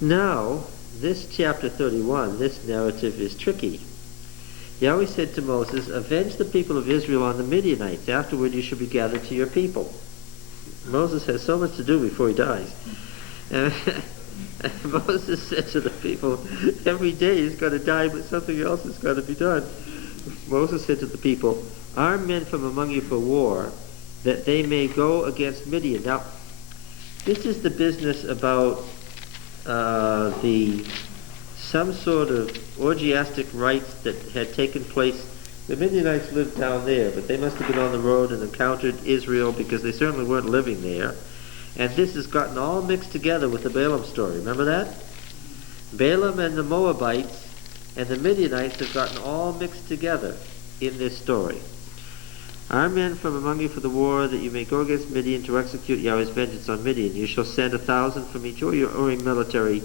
Now, this chapter 31, this narrative is tricky. Yahweh said to Moses, "Avenge the people of Israel on the Midianites. Afterward you shall be gathered to your people." Moses has so much to do before he dies. And Moses said to the people, every day he's going to die, but something else is going to be done. Moses said to the people, "Arm men from among you for war, that they may go against Midian." Now, this is the business about some sort of orgiastic rites that had taken place. The Midianites lived down there, but they must have been on the road and encountered Israel, because they certainly weren't living there. And this has gotten all mixed together with the Balaam story. Remember that? Balaam and the Moabites and the Midianites have gotten all mixed together in this story. "Arm men from among you for the war, that you may go against Midian to execute Yahweh's vengeance on Midian. You shall send 1,000 from each, or a military,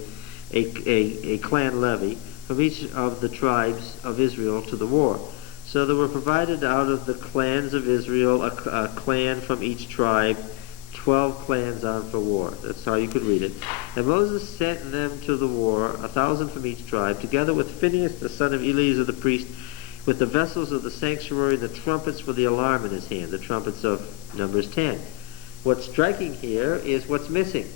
a clan levy, from each of the tribes of Israel to the war." So there were provided out of the clans of Israel a clan from each tribe, 12 clans armed for war. That's how you could read it. "And Moses sent them to the war, 1,000 from each tribe, together with Phinehas the son of Eleazar the priest, with the vessels of the sanctuary, the trumpets for the alarm in his hand," the trumpets of Numbers 10. What's striking here is what's missing.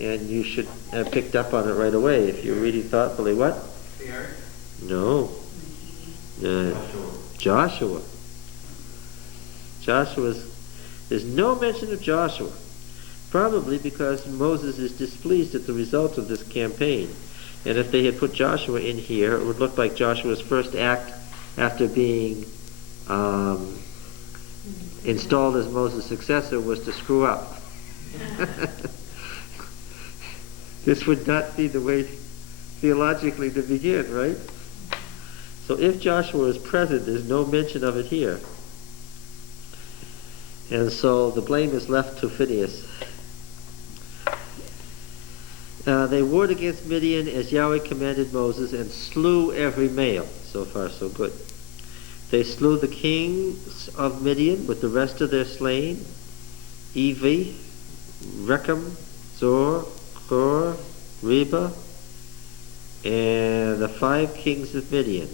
And you should have picked up on it right away if you're reading thoughtfully. What? The ark? No. Joshua. There's no mention of Joshua. Probably because Moses is displeased at the result of this campaign. And if they had put Joshua in here, it would look like Joshua's first act after being installed as Moses' successor was to screw up. This would not be the way theologically to begin, right? So if Joshua is present, there's no mention of it here. And so the blame is left to Phinehas. They warred against Midian as Yahweh commanded Moses, and slew every male. So far, so good. They slew the kings of Midian with the rest of their slain: Evi, Rechem, Zor, Hur, Reba, and the 5 kings of Midian.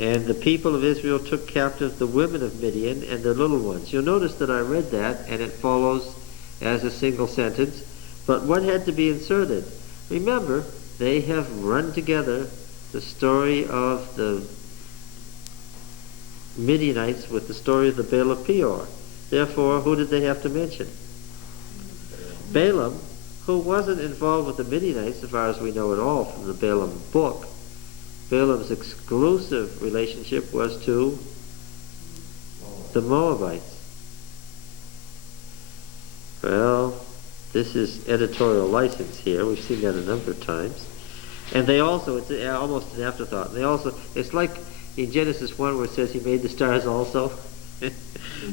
And the people of Israel took captive the women of Midian and their little ones. You'll notice that I read that, and it follows as a single sentence. But what had to be inserted? Remember, they have run together the story of the Midianites with the story of the Baal of Peor. Therefore, who did they have to mention? Balaam, who wasn't involved with the Midianites, as far as we know at all from the Balaam book. Balaam's exclusive relationship was to the Moabites. Well, this is editorial license here. We've seen that a number of times. And they also, it's almost an afterthought. And they also, it's like in Genesis 1 where it says he made the stars also.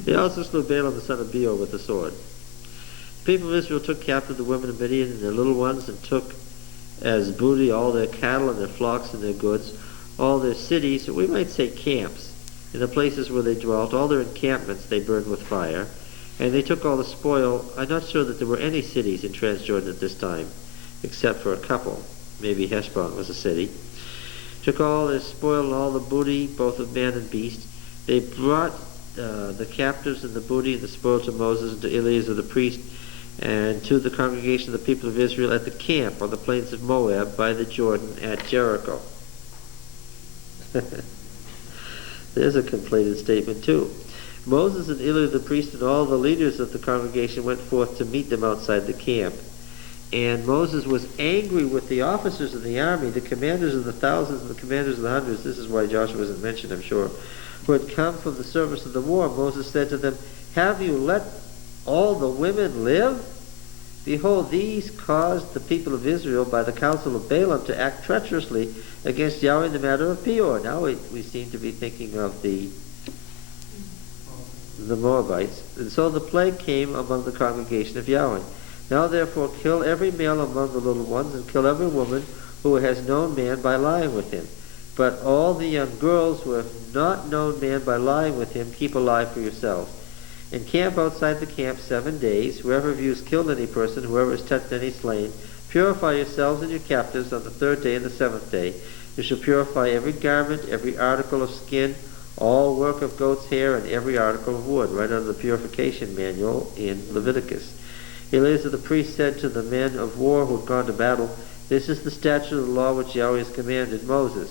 They also slew Balaam the son of Beor with the sword. The people of Israel took captive the women of Midian and their little ones, and took as booty all their cattle and their flocks and their goods, all their cities, we might say camps, in the places where they dwelt, all their encampments they burned with fire. And they took all the spoil. I'm not sure that there were any cities in Transjordan at this time, except for a couple. Maybe Heshbon was a city. Took all their spoil and all the booty, both of man and beast. They brought the captives and the booty and the spoil to Moses and to Eleazar the priest, and to the congregation of the people of Israel at the camp on the plains of Moab by the Jordan at Jericho. There's a completed statement too. Moses and Eleazar the priest and all the leaders of the congregation went forth to meet them outside the camp. And Moses was angry with the officers of the army, the commanders of the thousands and the commanders of the hundreds. This is why Joshua isn't mentioned, I'm sure, who had come from the service of the war. Moses said to them, "Have you let all the women live? Behold, these caused the people of Israel by the counsel of Balaam to act treacherously against Yahweh in the matter of Peor." Now we seem to be thinking of the Moabites. "And so the plague came among the congregation of Yahweh. Now therefore kill every male among the little ones, and kill every woman who has known man by lying with him. But all the young girls who have not known man by lying with him, keep alive for yourselves. And camp outside the camp 7 days. Whoever of you has killed any person, whoever has touched any slain, purify yourselves and your captives on the 3rd day and the 7th day. You shall purify every garment, every article of skin, all work of goat's hair, and every article of wood. Right under the purification manual in Leviticus. Eleazar the priest said to the men of war who had gone to battle, "This is the statute of the law which Yahweh has commanded Moses.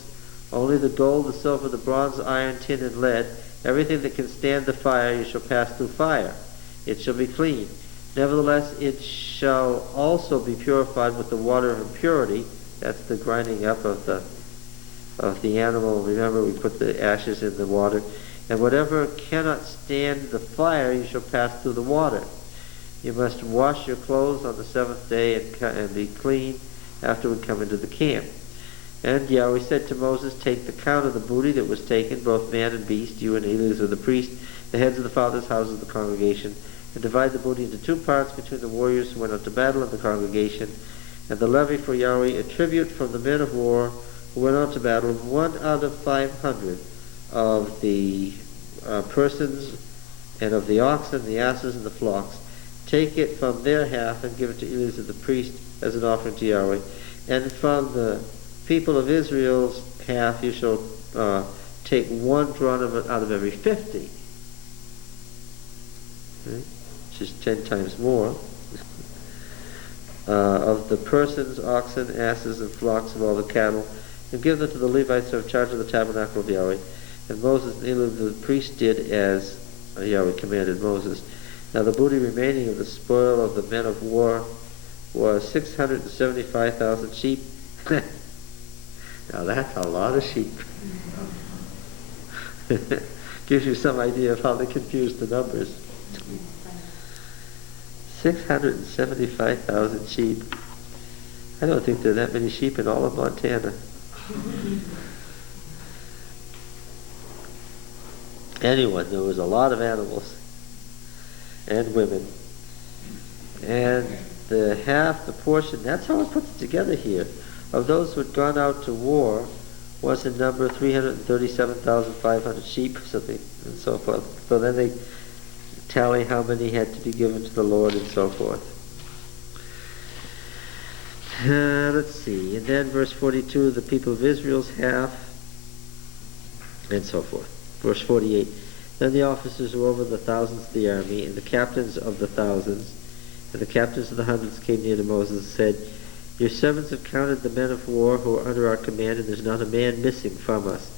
Only the gold, the silver, the bronze, iron, tin, and lead, everything that can stand the fire, you shall pass through fire. It shall be clean. Nevertheless, it shall also be purified with the water of impurity." That's the grinding up of the animal. Remember, we put the ashes in the water. "And whatever cannot stand the fire, you shall pass through the water. You must wash your clothes on the 7th day and be clean afterward come into the camp." And Yahweh said to Moses, "Take the count of the booty that was taken, both man and beast, you and Eleazar the priest, the heads of the fathers' houses of the congregation, and divide the booty into 2 parts between the warriors who went out to battle and the congregation. And the levy for Yahweh, a tribute from the men of war who went out to battle, 1 out of 500 of the persons and of the oxen, the asses, and the flocks. Take it from their half and give it to Eleazar the priest as an offering to Yahweh. And from the people of Israel's half you shall take 1 drawn out of every 50." Okay? Which is 10 times more. "Of the persons, oxen, asses, and flocks of all the cattle, and give them to the Levites who have charge of the tabernacle of Yahweh." And Moses and Eleazar the priest did as Yahweh commanded Moses. Now the booty remaining of the spoil of the men of war was 675,000 sheep. Now that's a lot of sheep. Gives you some idea of how they confused the numbers. 675,000 sheep. I don't think there are that many sheep in all of Montana. Anyway, there was a lot of animals and women. And the portion, that's how it puts it together here, of those who had gone out to war was in number 337,500 sheep, something, and so forth. So then they tally how many had to be given to the Lord and so forth. Let's see. And then verse 42, the people of Israel's half, and so forth. Verse 48, then the officers who were over the thousands of the army, and the captains of the thousands, and the captains of the hundreds came near to Moses and said, "Your servants have counted the men of war who are under our command, and there's not a man missing from us.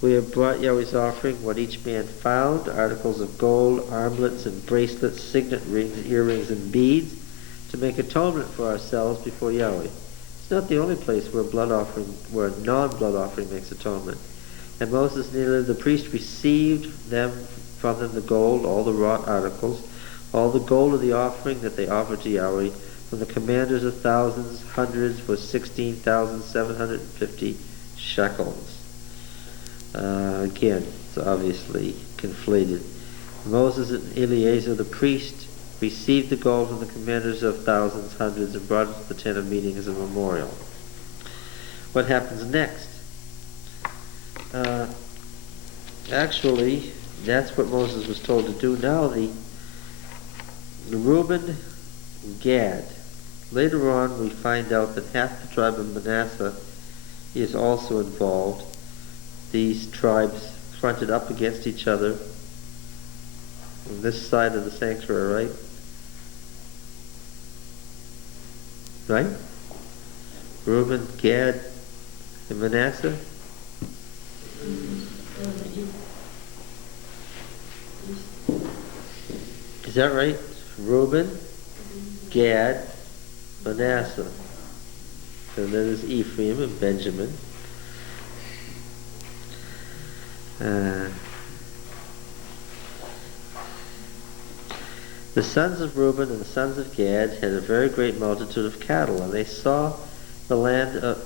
We have brought Yahweh's offering, what each man found, articles of gold, armlets and bracelets, signet rings, earrings, and beads, to make atonement for ourselves before Yahweh." It's not the only place where where a non-blood offering makes atonement. And Moses and Eleazar the priest received from them the gold, all the wrought articles, all the gold of the offering that they offered to Yahweh. From the commanders of thousands, hundreds, was 16,750 shekels. Again, it's obviously conflated. Moses and Eleazar the priest received the gold from the commanders of thousands, hundreds, and brought it to the tent of meeting as a memorial. What happens next? Actually, that's what Moses was told to do. Now the Reuben, Gad. Later on, we find out that half the tribe of Manasseh is also involved. These tribes fronted up against each other on this side of the sanctuary, right? Reuben, Gad, and Manasseh. Is that right? Reuben, Gad, Manasseh. And then there's Ephraim and Benjamin. The sons of Reuben and the sons of Gad had a very great multitude of cattle, and they saw the land of...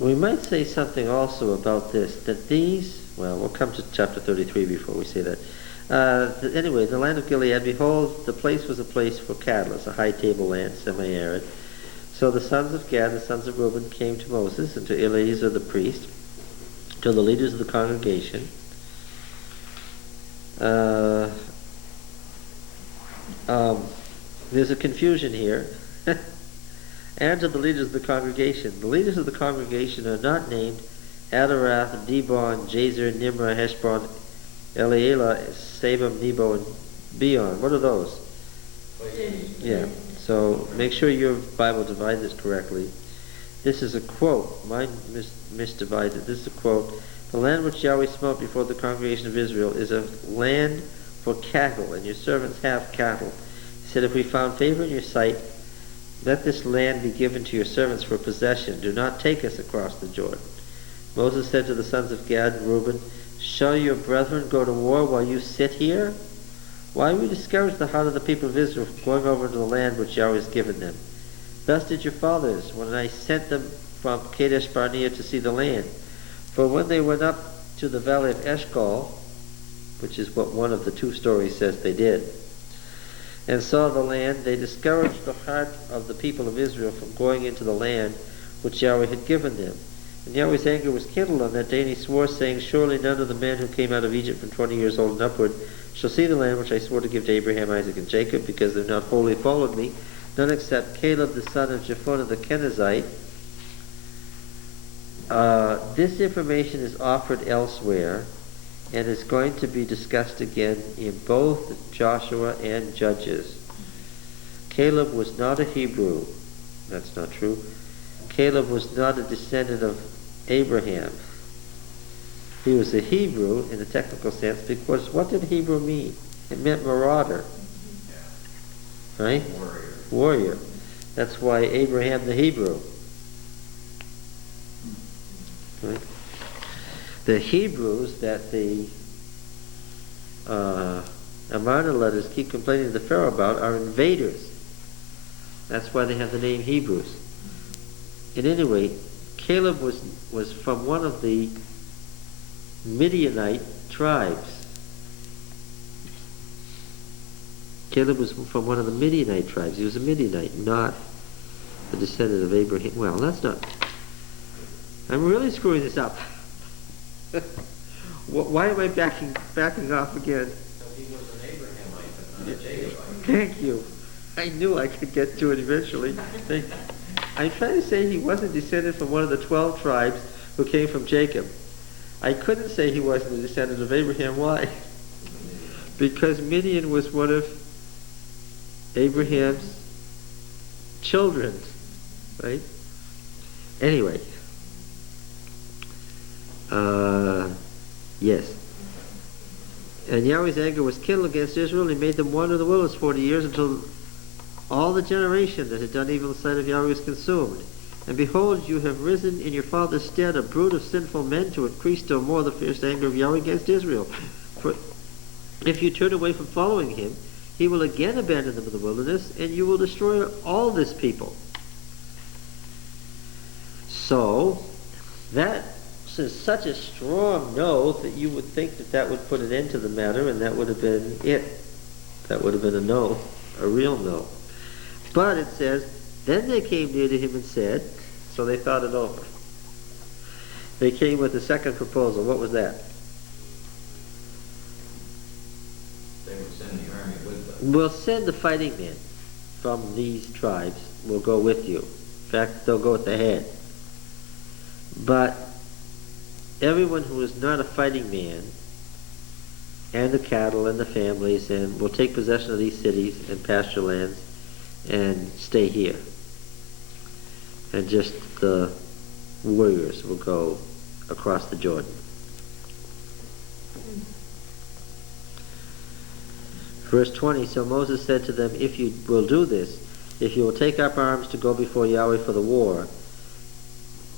We might say something also about this, that these... Well, we'll come to chapter 33 before we say that. Anyway, the land of Gilead, behold, the place was a place for cattle. It's a high tableland, semi-arid. So the sons of Gad and the sons of Reuben came to Moses and to Eleazar the priest, to the leaders of the congregation, Uh, um, there's a confusion here. And to the leaders of the congregation. The leaders of the congregation are not named Adarath, Dibon, Jazer, Nimrah, Heshbon, Eleala, Sabam, Nebo, and Beon. What are those? Yeah. So make sure your Bible divides this correctly. This is a quote. Mine misdivided. This is a quote. The land which Yahweh smote before the congregation of Israel is a land for cattle, and your servants have cattle. He said, if we found favor in your sight, let this land be given to your servants for possession. Do not take us across the Jordan. Moses said to the sons of Gad and Reuben, shall your brethren go to war while you sit here? Why will you discourage the heart of the people of Israel from going over to the land which Yahweh has given them? Thus did your fathers, when I sent them from Kadesh Barnea to see the land. For when they went up to the valley of Eshcol, which is what one of the two stories says they did, and saw the land, they discouraged the heart of the people of Israel from going into the land which Yahweh had given them. And Yahweh's anger was kindled on that day, and he swore, saying, surely none of the men who came out of Egypt from 20 years old and upward shall see the land which I swore to give to Abraham, Isaac, and Jacob, because they have not wholly followed me, none except Caleb the son of Jephunneh the Kenizzite. This information is offered elsewhere, and is going to be discussed again in both Joshua and Judges. Caleb was not a Hebrew. That's not true. Caleb was not a descendant of Abraham. He was a Hebrew in the technical sense, because what did Hebrew mean? It meant marauder. Right? Warrior. That's why Abraham the Hebrew. Right? The Hebrews that the Amarna letters keep complaining to the Pharaoh about are invaders. That's why they have the name Hebrews. At any rate, Caleb was from one of the Midianite tribes. Caleb was from one of the Midianite tribes. He was a Midianite, not a descendant of Abraham. Well, that's not... I'm really screwing this up. Why am I backing off again? Because he was an Abrahamite, but not a Jacobite. Thank you. I knew I could get to it eventually. I'm trying to say he wasn't descended from one of the 12 tribes who came from Jacob. I couldn't say he wasn't a descendant of Abraham. Why? Because Midian was one of Abraham's children, right? Anyway. Yes. And Yahweh's anger was kindled against Israel, and he made them wander in the wilderness 40 years until all the generation that had done evil in the sight of Yahweh was consumed. And behold, you have risen in your father's stead a brood of sinful men to increase still more the fierce anger of Yahweh against Israel. For if you turn away from following him, he will again abandon them in the wilderness, and you will destroy all this people. So, that is such a strong no that you would think that that would put an end to the matter, and that would have been it. That would have been a no, a real no. But it says, then they came near to him and said, so they thought it over. They came with the second proposal. What was that? They would send the army with them. We'll send the fighting men from these tribes. We'll go with you. In fact, they'll go at the head. But everyone who is not a fighting man, and the cattle and the families, and will take possession of these cities and pasture lands and stay here. And just the warriors will go across the Jordan. Verse 20, so Moses said to them, if you will do this, if you will take up arms to go before Yahweh for the war,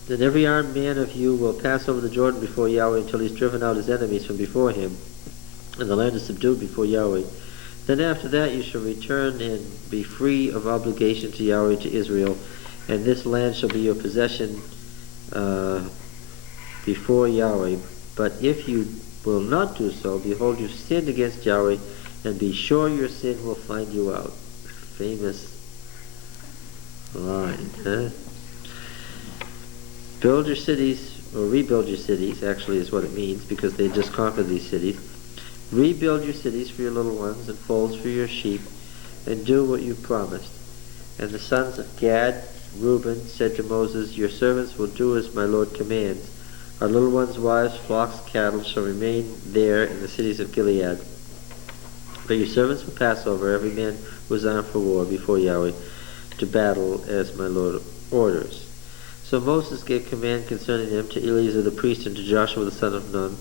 then every armed man of you will pass over the Jordan before Yahweh until he's driven out his enemies from before him, and the land is subdued before Yahweh. Then after that you shall return and be free of obligation to Yahweh, to Israel, and this land shall be your possession before Yahweh. But if you will not do so, behold, you sinned against Yahweh, and be sure your sin will find you out. Famous line, huh? Build your cities, or rebuild your cities, actually is what it means, because they just conquered these cities. Rebuild your cities for your little ones and folds for your sheep, and do what you promised. And the sons of Gad, Reuben, said to Moses, Your servants will do as my Lord commands. Our little ones, wives, flocks, cattle shall remain there in the cities of Gilead. But your servants will pass over, every man who is armed for war, before Yahweh, to battle as my Lord orders. So Moses gave command concerning them to Eleazar the priest and to Joshua the son of Nun,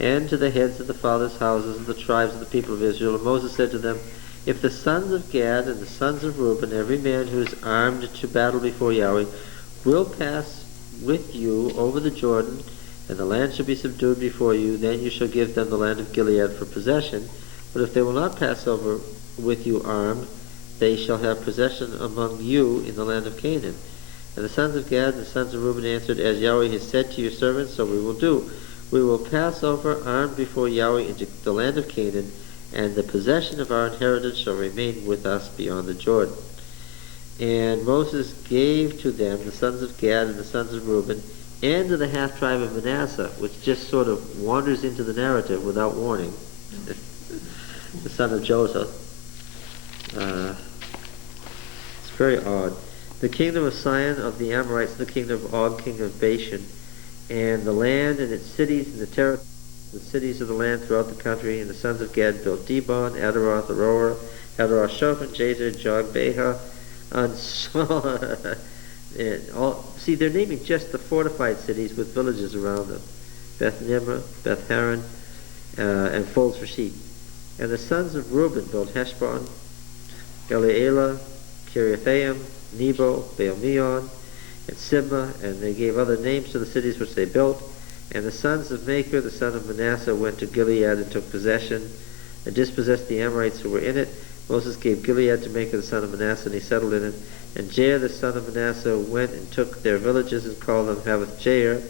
and to the heads of the fathers' houses of the tribes of the people of Israel. And Moses said to them, If the sons of Gad and the sons of Reuben, every man who is armed to battle before Yahweh, will pass with you over the Jordan, and the land shall be subdued before you, then you shall give them the land of Gilead for possession. But if they will not pass over with you armed, they shall have possession among you in the land of Canaan. And the sons of Gad and the sons of Reuben answered, As Yahweh has said to your servants, so we will do. We will pass over armed before Yahweh into the land of Canaan, and the possession of our inheritance shall remain with us beyond the Jordan. And Moses gave to them the sons of Gad and the sons of Reuben, and to the half-tribe of Manasseh, which just sort of wanders into the narrative without warning, the son of Joseph. It's very odd. The kingdom of Sion of the Amorites, the kingdom of Og, king of Bashan, and the land and its cities and the cities of the land throughout the country. And the sons of Gad built Dibon, Adaroth, Aroer, Adaroth, Shophan, Jazer, Jogbeha, and so see, they're naming just the fortified cities with villages around them. Beth Nimrah, Beth Haran, and folds for sheep. And the sons of Reuben built Heshbon, Elealeh, Kiriathaim, Nebo, Baal-meon, and Sibmah, and they gave other names to the cities which they built. And the sons of Machir, the son of Manasseh, went to Gilead and took possession, and dispossessed the Amorites who were in it. Moses gave Gilead to Machir, the son of Manasseh, and he settled in it. And Jair, the son of Manasseh, went and took their villages and called them Havoth Jair.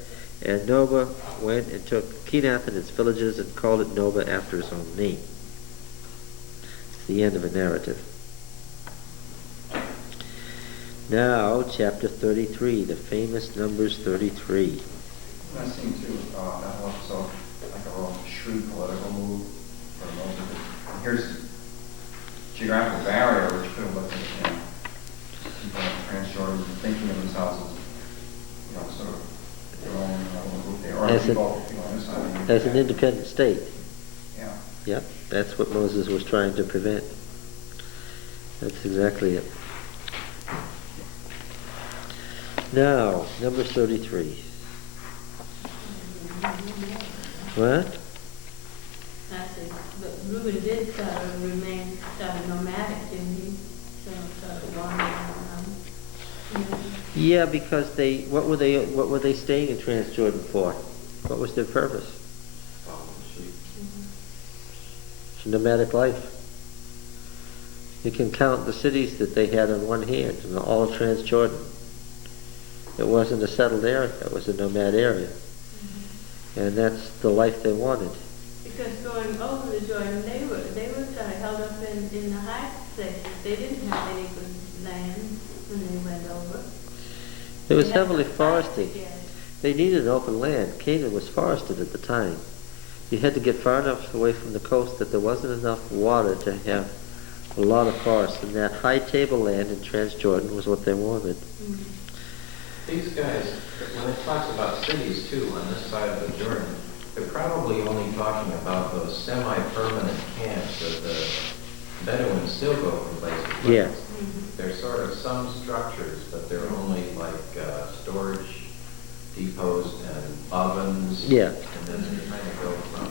And Nobah went and took Kenath and its villages and called it Nobah after his own name. It's the end of a narrative. Now, chapter 33, the famous Numbers 33. I seem to that was so like a real shrewd political move for Moses. And here's the geographical barrier which could have looked at people in Transjordan thinking of themselves as sort of their own group there, or people on this side. As an independent state. Yeah. Yep, that's what Moses was trying to prevent. That's exactly it. Now, Numbers 33. What? But Reuben did remain nomadic, didn't he? Wandering around. Yeah, because what were they staying in Transjordan for? What was their purpose? It's a nomadic life. You can count the cities that they had on one hand in all of Transjordan. It wasn't a settled area, it was a nomad area. And that's the life they wanted. Because going over the Jordan, they were kind of held up in the high places. They didn't have any good land when they went over. It was heavily forested. They needed an open land. Canaan was forested at the time. You had to get far enough away from the coast that there wasn't enough water to have a lot of forest. And that high tableland in Transjordan was what they wanted. Mm-hmm. These guys, when it talks about cities too on this side of the Jordan, they're probably only talking about those semi-permanent camps that the Bedouins still go from place to place. Yeah. They're sort of some structures, but they're only like storage depots and ovens. Yeah. And then they kind of go from...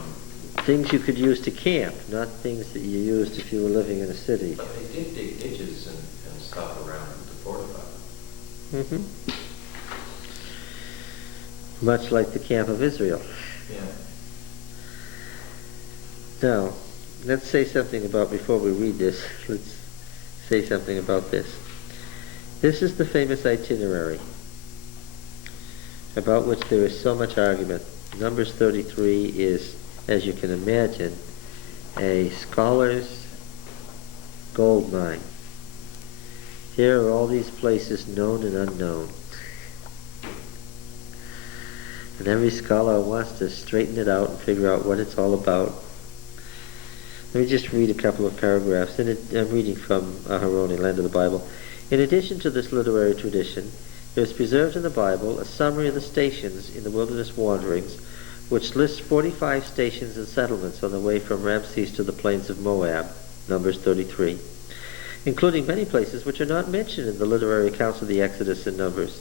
Things you could use to camp, not things that you used if you were living in a city. But they did dig ditches and stuff around them to fortify them. Mm-hmm. Much like the camp of Israel. Yeah. Now, let's say something about, before we read this, let's say something about this. This is the famous itinerary about which there is so much argument. Numbers 33 is, as you can imagine, a scholar's gold mine. Here are all these places known and unknown. And every scholar wants to straighten it out and figure out what it's all about. Let me just read a couple of paragraphs. I'm reading from Aharoni, Land of the Bible. In addition to this literary tradition, there is preserved in the Bible a summary of the stations in the wilderness wanderings, which lists 45 stations and settlements on the way from Ramses to the plains of Moab, Numbers 33, including many places which are not mentioned in the literary accounts of the Exodus and Numbers.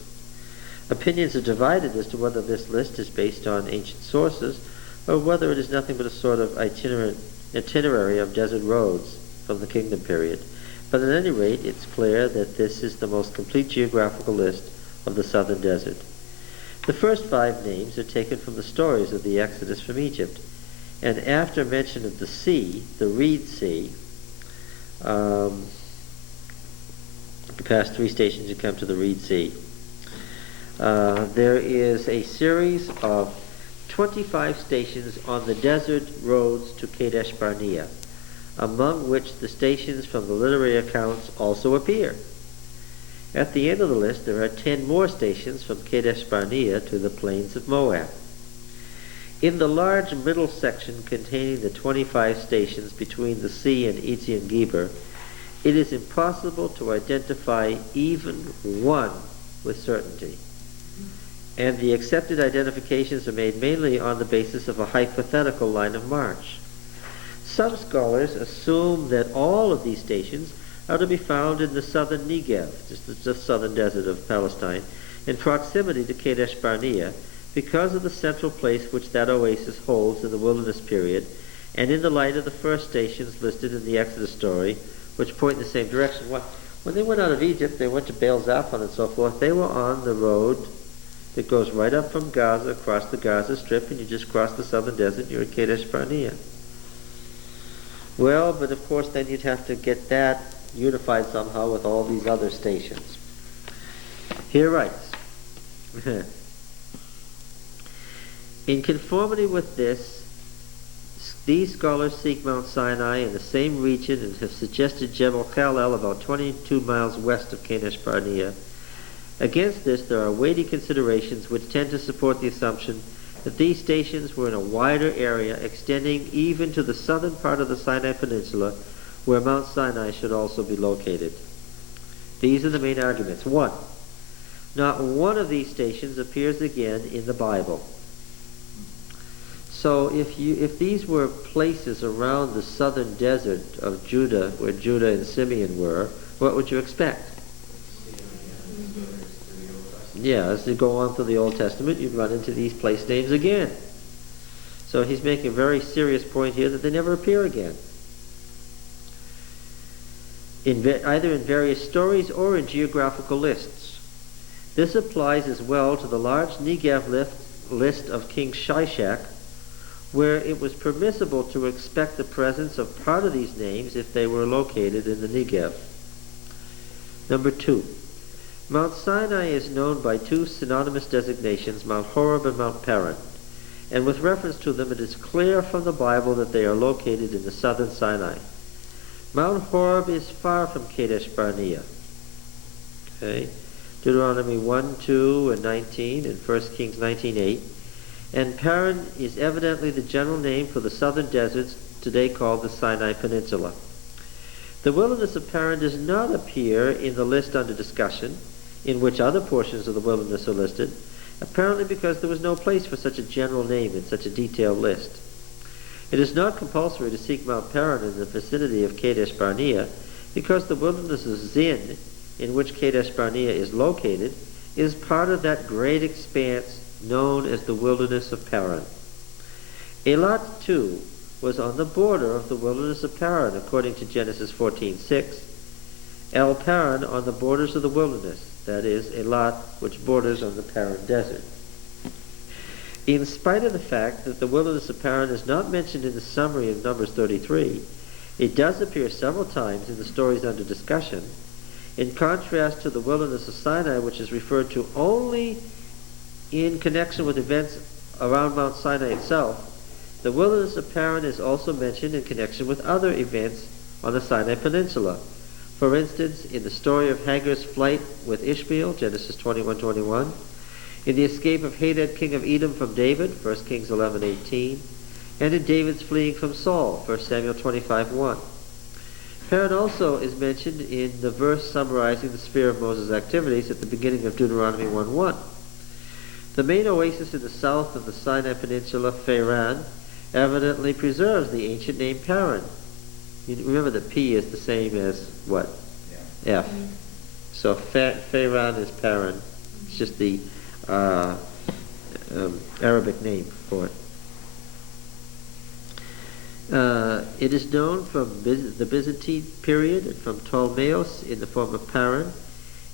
Opinions are divided as to whether this list is based on ancient sources or whether it is nothing but a sort of itinerary of desert roads from the kingdom period. But at any rate, it's clear that this is the most complete geographical list of the southern desert. The first 5 names are taken from the stories of the Exodus from Egypt, and after mention of the sea, the Reed Sea, you pass 3 stations, you come to the Reed Sea. There is a series of 25 stations on the desert roads to Kadesh Barnea, among which the stations from the literary accounts also appear. At the end of the list, there are 10 more stations from Kadesh Barnea to the plains of Moab. In the large middle section containing the 25 stations between the sea and Etzion Geber, it is impossible to identify even one with certainty, and the accepted identifications are made mainly on the basis of a hypothetical line of march. Some scholars assume that all of these stations are to be found in the southern Negev, just the southern desert of Palestine, in proximity to Kadesh Barnea, because of the central place which that oasis holds in the wilderness period, and in the light of the first stations listed in the Exodus story, which point in the same direction. When they went out of Egypt, they went to Baal Zaphon and so forth. They were on the road that goes right up from Gaza, across the Gaza Strip, and you just cross the southern desert, you're in Kadesh Barnea. Well, but of course then you'd have to get that unified somehow with all these other stations. He writes, in conformity with this, these scholars seek Mount Sinai in the same region and have suggested Jebel Khalel about 22 miles west of Kadesh Barnea. Against this, there are weighty considerations which tend to support the assumption that these stations were in a wider area extending even to the southern part of the Sinai Peninsula, where Mount Sinai should also be located. These are the main arguments. 1. Not one of these stations appears again in the Bible. So if these were places around the southern desert of Judah, where Judah and Simeon were, what would you expect? Yeah, as you go on through the Old Testament, you'd run into these place names again. So he's making a very serious point here that they never appear again, either in various stories or in geographical lists. This applies as well to the large Negev list of King Shishak, where it was permissible to expect the presence of part of these names if they were located in the Negev. Number 2. Mount Sinai is known by 2 synonymous designations, Mount Horeb and Mount Paran, and with reference to them it is clear from the Bible that they are located in the southern Sinai. Mount Horeb is far from Kadesh Barnea. Okay? Deuteronomy 1, 2, and 19, and 1 Kings 19:8. And Paran is evidently the general name for the southern deserts today called the Sinai Peninsula. The wilderness of Paran does not appear in the list under discussion, in which other portions of the wilderness are listed, apparently because there was no place for such a general name in such a detailed list. It is not compulsory to seek Mount Paran in the vicinity of Kadesh Barnea, because the wilderness of Zin, in which Kadesh Barnea is located, is part of that great expanse known as the wilderness of Paran. Elat, too, was on the border of the wilderness of Paran, according to Genesis 14:6. El Paran on the borders of the wilderness, that is, Elat, which borders on the Paran desert. In spite of the fact that the wilderness of Paran is not mentioned in the summary of Numbers 33, it does appear several times in the stories under discussion, in contrast to the wilderness of Sinai, which is referred to only in connection with events around Mount Sinai itself. The wilderness of Paran is also mentioned in connection with other events on the Sinai Peninsula. For instance, in the story of Hagar's flight with Ishmael, Genesis 21:21, in the escape of Hadad, king of Edom, from David, 1 Kings 11:18, and in David's fleeing from Saul, 1 Samuel 25:1. Paran also is mentioned in the verse summarizing the sphere of Moses' activities at the beginning of Deuteronomy 1:1. The main oasis in the south of the Sinai Peninsula, Pharan, evidently preserves the ancient name Paran. You remember that P is the same as what? Yeah. F. So Pharan is Paran. It's just the Arabic name for it. It is known from the Byzantine period and from Ptolemaios in the form of Paran,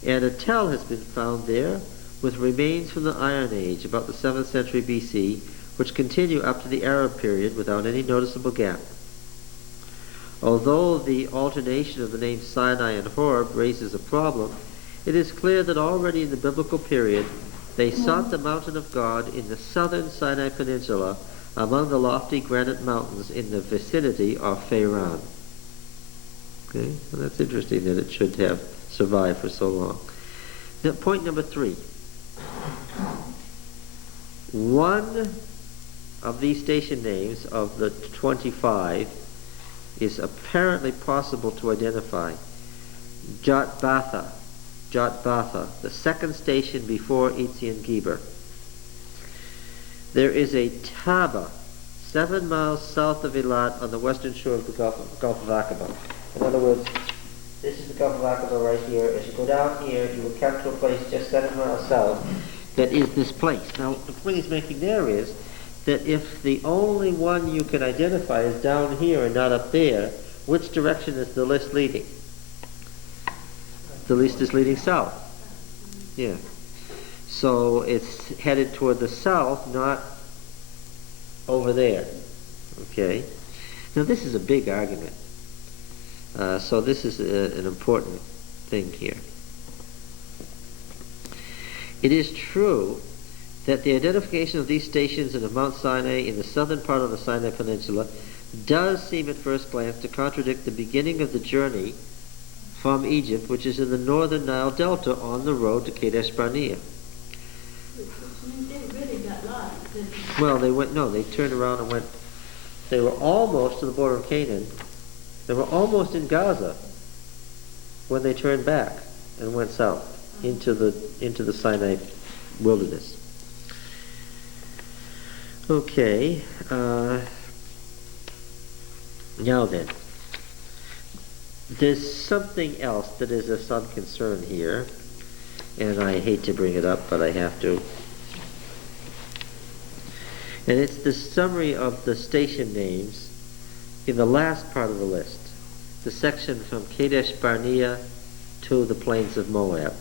and a tell has been found there with remains from the Iron Age, about the 7th century BC, which continue up to the Arab period without any noticeable gap. Although the alternation of the names Sinai and Horeb raises a problem, it is clear that already in the biblical period they sought the mountain of God in the southern Sinai Peninsula among the lofty granite mountains in the vicinity of Pharan. Okay, well, that's interesting that it should have survived for so long. Now, point number 3. One of these station names of the 25 is apparently possible to identify. Jotbatha, the second station before Etzion Geber. There is a Taba 7 miles south of Eilat on the western shore of the Gulf of Aqaba. In other words, this is the Gulf of Aqaba right here. As you go down here, you will come to a place just 7 miles south that is this place. Now, the point he's making there is that if the only one you can identify is down here and not up there, which direction is the list leading? The list is leading south. Yeah. So it's headed toward the south, not over there. Okay. Now this is a big argument. So this is an important thing here. It is true that the identification of these stations in the Mount Sinai in the southern part of the Sinai Peninsula does seem at first glance to contradict the beginning of the journey from Egypt, which is in the northern Nile Delta on the road to Kadesh Barnea. They really got lost, didn't they? Well, they turned around and went, they were almost to the border of Canaan. They were almost in Gaza when they turned back and went south into the Sinai wilderness. Okay, now then, there's something else that is of some concern here, and I hate to bring it up, but I have to. And it's the summary of the station names in the last part of the list, the section from Kadesh Barnea to the plains of Moab.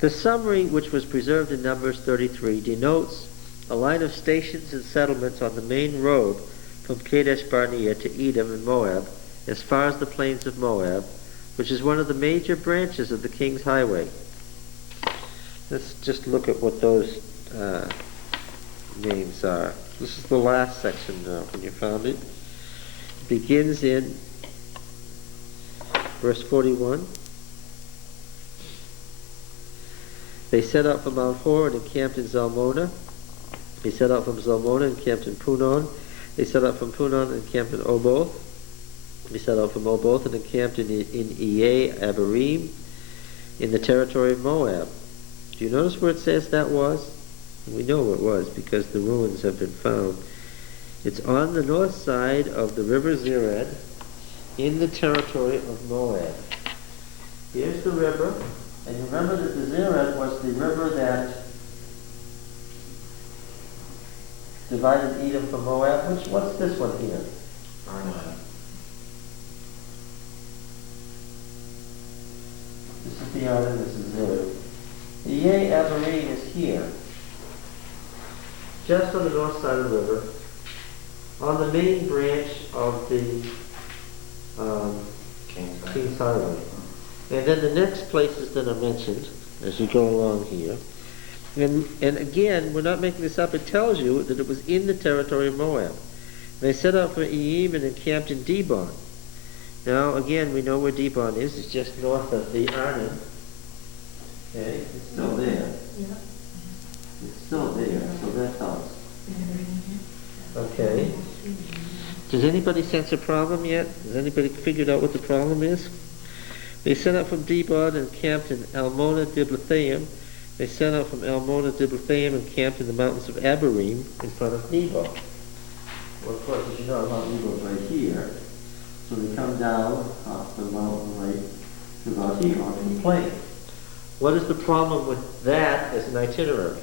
The summary, which was preserved in Numbers 33, denotes a line of stations and settlements on the main road from Kadesh Barnea to Edom and Moab, as far as the plains of Moab, which is one of the major branches of the King's Highway. Let's just look at what those names are. This is the last section now, when you found it. It begins in verse 41. They set out from Mount Hor and encamped in Zalmona. They set out from Zalmona and encamped in Punon. They set out from Punon and encamped in Oboth. They set out from Oboth and encamped in Iye Abarim in the territory of Moab. Do you notice where it says that was? We know where it was because the ruins have been found. It's on the north side of the river Zered in the territory of Moab. Here's the river, and you remember that the Zered was the river that divided Edom from Moab. What's this one here? Arnon. This is the Arnon, this is Zered. The Ye Abarim is here, just on the north side of the river, on the main branch of the King's Highway. And then the next places that are mentioned as you go along here. And again, we're not making this up, it tells you that it was in the territory of Moab. They set out for Iyim and encamped in Dibon. Now, again, we know where Dibon is. It's just north of the Arnon. Okay, it's still there. Yeah. It's still there, so that helps. Okay. Does anybody sense a problem yet? Has anybody figured out what the problem is? They set out from Dibon and camped in Almona Diblathaim. They set out from Almona Diblathaim and camped in the mountains of Abarim in front of Nebo. Well, of course, as you know, Mount Nebo is right here. So they come down off the mountain right to about here on the plain. What is the problem with that as an itinerary?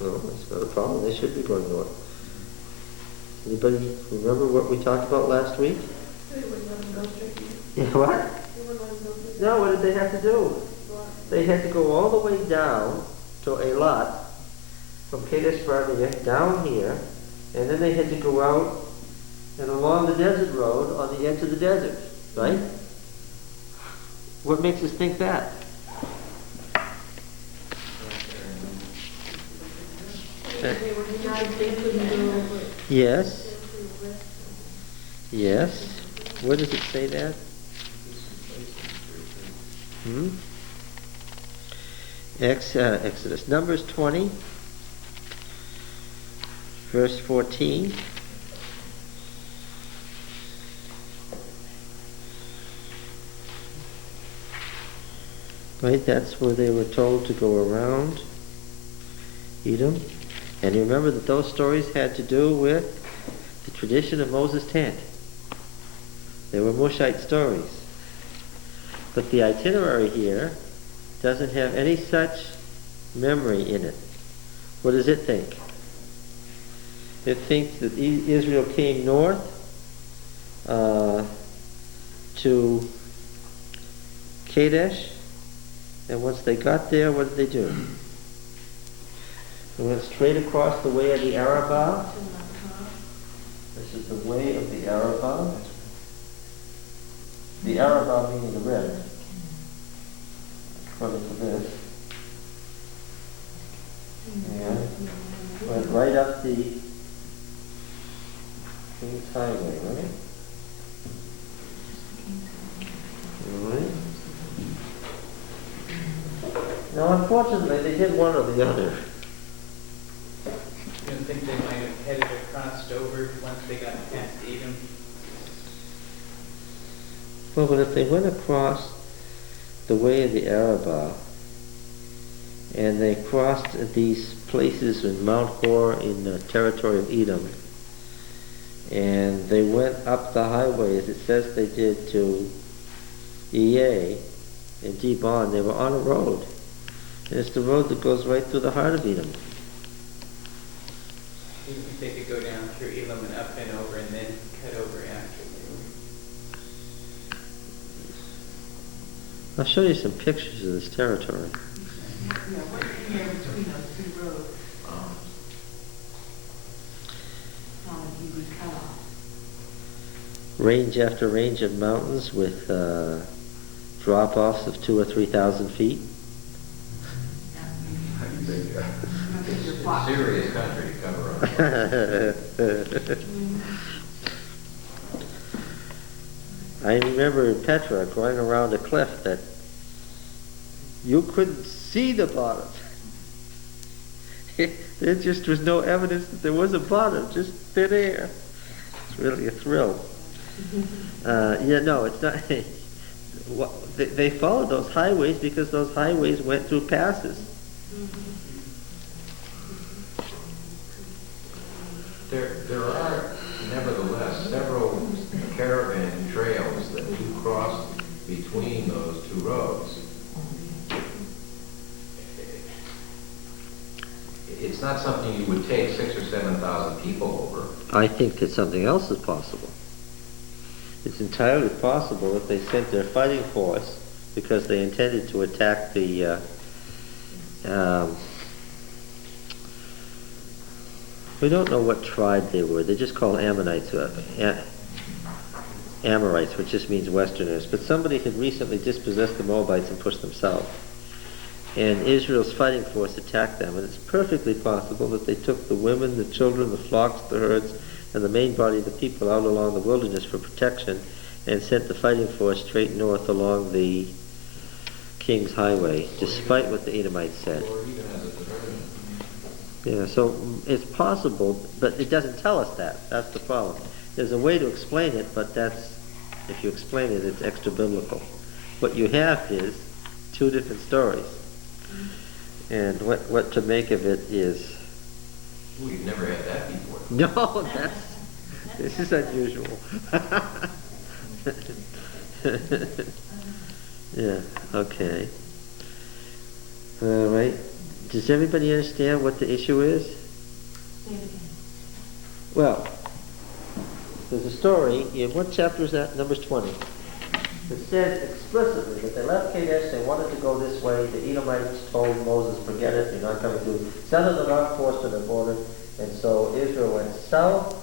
No, it's not a problem. They should be going north. Anybody remember what we talked about last week? Yeah, what? No, what did they have to do? They had to go all the way down to Eilat, from Kadesh Barnea down here, and then they had to go out and along the desert road on the edge of the desert, right? What makes us think that? Yes. Yes. Where does it say that? Exodus. Numbers 20, verse 14. Right, that's where they were told to go around Edom. And you remember that those stories had to do with the tradition of Moses' tent. They were Moshite stories. But the itinerary here doesn't have any such memory in it. What does it think? It thinks that Israel came north to Kadesh, and once they got there, what did they do? They went straight across the way of the Arabah. This is the way of the Arabah. The Arabah meaning the red, according to this. And went right up the King's Highway, right? Alright. Now, unfortunately, they did one or the other. You don't think they might have headed across over once they got past Edom? Well, but if they went across the way of the Arabah, and they crossed these places in Mount Hor in the territory of Edom, and they went up the highway, as it says they did, to Ea and Dibon, they were on a road. And it's the road that goes right through the heart of Edom. You think they could go down through Elam and up and over and then cut over after they were? I'll show you some pictures of this territory. Yeah, what's in there between those two roads? You would cut off. Range after range of mountains with drop-offs of 2,000 or 3,000 feet. Serious country to cover up. I remember in Petra going around a cliff that you couldn't see the bottom. There just was no evidence that there was a bottom, just thin air. It's really a thrill. No, it's not. They followed those highways because those highways went through passes. There are, nevertheless, several caravan trails that do cross between those two roads. It's not something you would take 6,000 or 7,000 people over. I think that something else is possible. It's entirely possible that they sent their fighting force because they intended to attack the we don't know what tribe they were. They're just called Ammonites, Amorites, which just means Westerners. But somebody had recently dispossessed the Moabites and pushed them south. And Israel's fighting force attacked them. And it's perfectly possible that they took the women, the children, the flocks, the herds, and the main body of the people out along the wilderness for protection and sent the fighting force straight north along the King's Highway, despite what the Edomites said. Or even as a diversion. Yeah, so it's possible, but it doesn't tell us that. That's the problem. There's a way to explain it, but if you explain it, it's extra biblical. What you have is two different stories. And what to make of it is... We've never had that before. No, this is unusual. Yeah, okay. All right. Does everybody understand what the issue is? Well, there's a story, in what chapter is that? Numbers 20. It says explicitly that they left Kadesh, they wanted to go this way. The Edomites told Moses, forget it, you're not coming to. Send them the armed force to the border. And so Israel went south.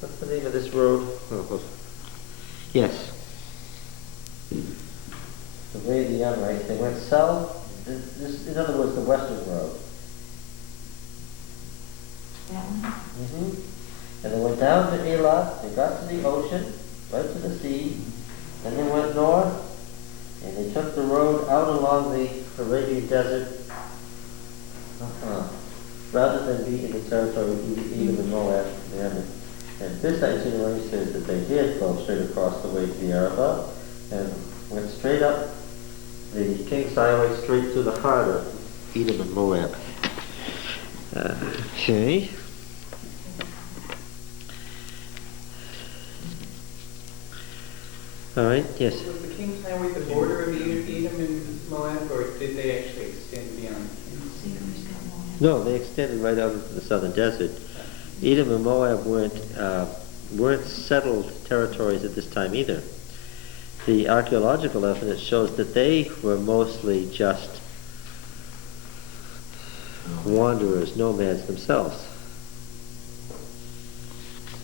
What's the name of this road? Yes. The way of the Amorites. They went south. In other words, the western road. And they went down to Elat. They got to the ocean, right to the sea. Then they went north, and they took the road out along the Arabian desert, rather than be in the territory of Edom and Moab and Ammon. And this itinerary says that they did go straight across the way to the Arabah and went straight up the King's Highway straight to the heart of Edom and Moab. Okay. All right, yes. Was the King's Highway the border of Edom and Moab, or did they actually extend beyond the King's? No, they extended right out into the southern desert. Edom and Moab weren't settled territories at this time either. The archaeological evidence shows that they were mostly just wanderers, nomads themselves.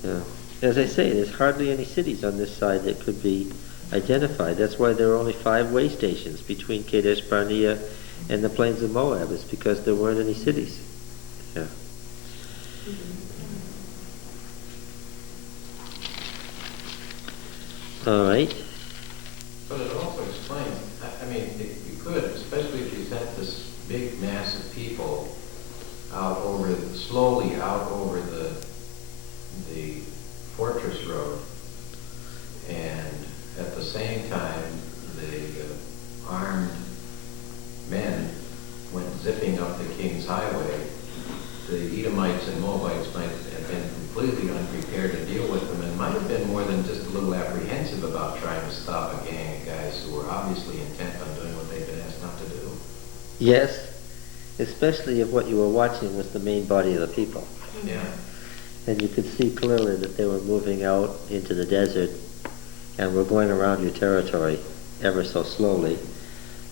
Yeah. As I say, there's hardly any cities on this side that could be identified. That's why there are only 5 way stations between Kadesh Barnea and the plains of Moab. It's because there weren't any cities. Yeah. All right. But it also explains, I mean, you could, especially if you sent this big mass of people slowly out over the fortress road, and at the same time the armed men went zipping up the King's Highway, the Edomites and Moabites might have been completely unprepared to deal with them, and might have been more than just a little apprehensive about trying to stop a gang of guys who were obviously intent on doing what they'd been asked not to do. Yes, especially if what you were watching was the main body of the people. Yeah. And you could see clearly that they were moving out into the desert and were going around your territory ever so slowly.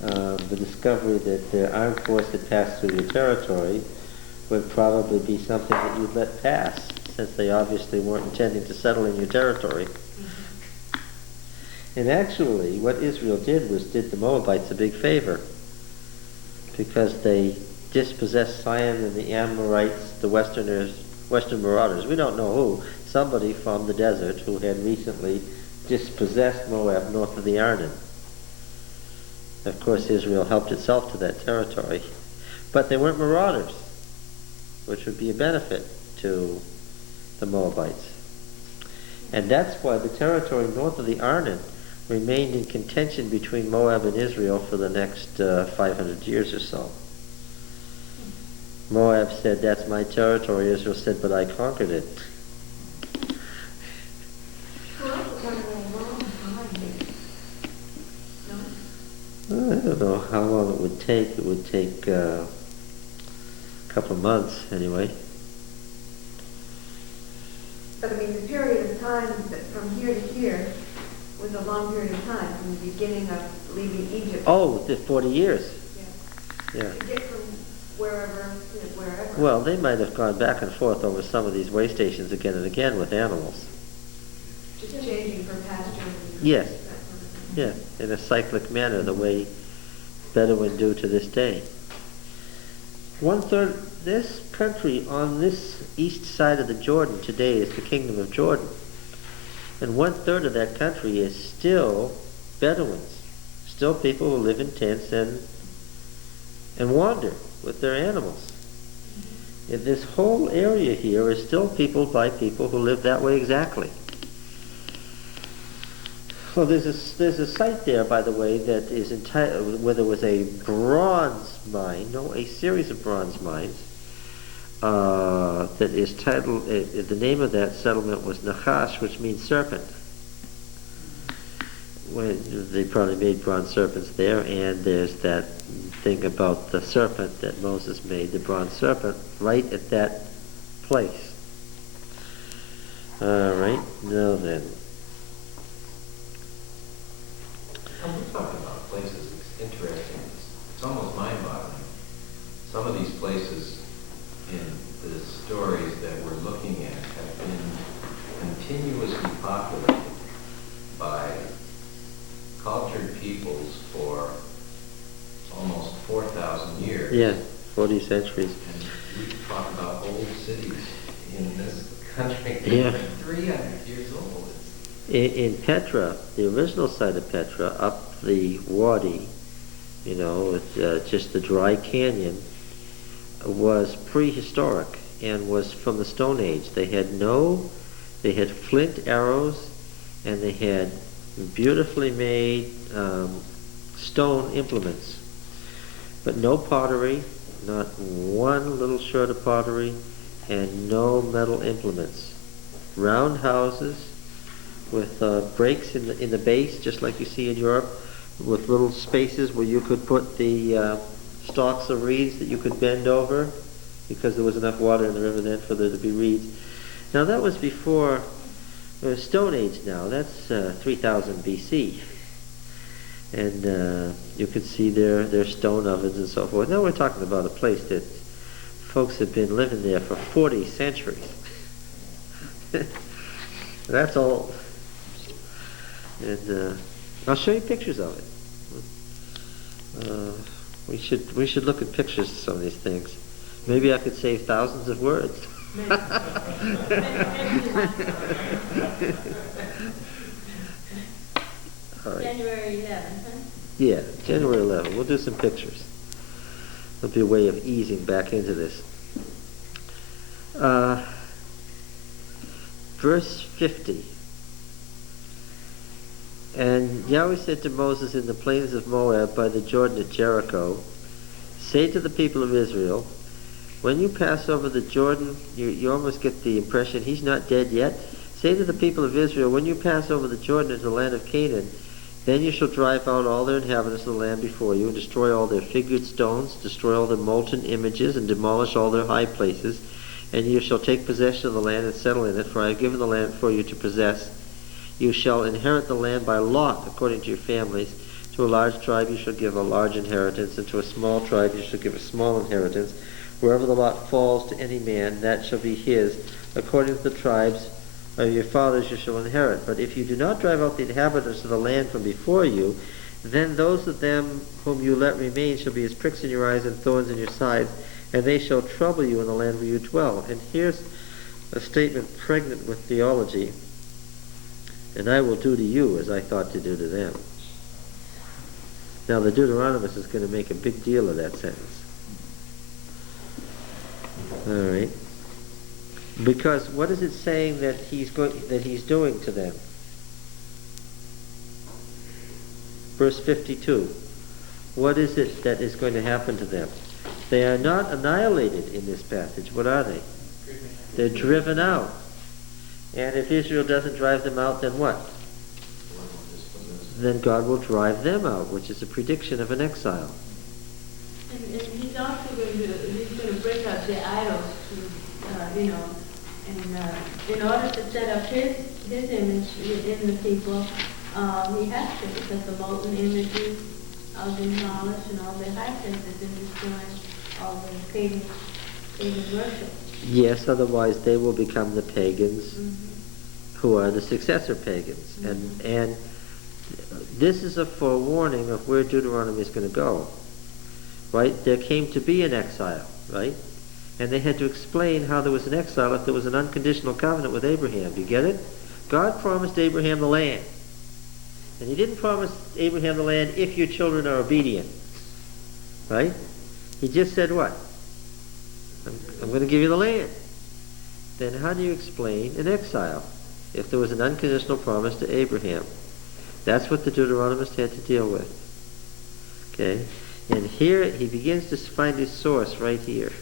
The discovery that the armed force had passed through your territory would probably be something that you'd let pass, since they obviously weren't intending to settle in your territory. And actually, what Israel did was did the Moabites a big favor, because they dispossessed Sion and the Amorites, the Western marauders. We don't know who. Somebody from the desert who had recently dispossessed Moab north of the Arnon. Of course, Israel helped itself to that territory. But they weren't marauders, which would be a benefit to the Moabites. And that's why the territory north of the Arnon remained in contention between Moab and Israel for the next 500 years or so. Moab said, that's my territory. Israel said, but I conquered it. I don't know how long it would take. It would take a couple of months anyway. But I mean, the period of time that from here to here was a long period of time, from the beginning of leaving Egypt. Oh, the 40 years. Yeah. Yeah. To get from wherever to wherever. Well, they might have gone back and forth over some of these way stations again and again with animals. Just changing from pasture. Yes. That sort of thing. Yeah, in a cyclic manner, the way Bedouin do to this day. 1/3, this country on this east side of the Jordan today is the Kingdom of Jordan. And 1/3 of that country is still Bedouins, still people who live in tents and wander. with their animals. And this whole area here is still peopled by people who live that way exactly. Well, there's a site there, by the way, that is entitled, where there was a bronze mine, no, a series of bronze mines, that is titled, the name of that settlement was Nachash, which means serpent. When they probably made bronze serpents there, and there's that thing about the serpent that Moses made, the bronze serpent, right at that place. All right, now then. When we're talking about places, it's interesting. It's almost mind-boggling. Some of these places in the stories that we're looking at have been continuously populated by cultured peoples for almost 4,000 years. Yeah, 40 centuries. And we talk about old cities in this country that Yeah. are 300 years old. In Petra, the original site of Petra, up the wadi, just the dry canyon, was prehistoric and was from the Stone Age. They had flint arrows, and they had beautifully made stone implements, but no pottery, not one little shred of pottery, and no metal implements. Round houses with breaks in the base, just like you see in Europe, with little spaces where you could put the stalks of reeds that you could bend over, because there was enough water in the river then for there to be reeds. Now that was before Stone Age. Now that's 3000 BC, and you could see their stone ovens and so forth. Now we're talking about a place that folks have been living there for 40 centuries. That's old. And I'll show you pictures of it. We should look at pictures of some of these things. Maybe I could save thousands of words. All right. January 11th, huh? Yeah, January 11th. We'll do some pictures. There'll be a way of easing back into this. Verse 50. And Yahweh said to Moses in the plains of Moab by the Jordan at Jericho, say to the people of Israel, when you pass over the Jordan, you almost get the impression he's not dead yet. Say to the people of Israel, when you pass over the Jordan into the land of Canaan, then you shall drive out all their inhabitants of the land before you, and destroy all their figured stones, destroy all their molten images, and demolish all their high places. And you shall take possession of the land and settle in it, for I have given the land for you to possess. You shall inherit the land by lot according to your families. To a large tribe you shall give a large inheritance, and to a small tribe you shall give a small inheritance. Wherever the lot falls to any man, that shall be his. According to the tribes of your fathers you shall inherit. But if you do not drive out the inhabitants of the land from before you, then those of them whom you let remain shall be as pricks in your eyes and thorns in your sides, and they shall trouble you in the land where you dwell. And here's a statement pregnant with theology. And I will do to you as I thought to do to them. Now the Deuteronomist is going to make a big deal of that sentence. All right. Because what is it saying that he's doing to them? Verse 52. What is it that is going to happen to them? They are not annihilated in this passage. What are they? They're driven out. And if Israel doesn't drive them out, then what? Then God will drive them out, which is a prediction of an exile. And he's also going to break up the idols, and in order to set up his image within the people, he has to, because the molten images are demolished and all the high places and destroying all the pagan worship. Yes, otherwise they will become the pagans, who are the successor pagans. And this is a forewarning of where Deuteronomy is going to go. Right? There came to be an exile, right? And they had to explain how there was an exile if there was an unconditional covenant with Abraham. Do you get it? God promised Abraham the land. And he didn't promise Abraham the land if your children are obedient. Right? He just said what? I'm going to give you the land. Then how do you explain an exile if there was an unconditional promise to Abraham? That's what the Deuteronomist had to deal with. Okay? And here he begins to find his source right here.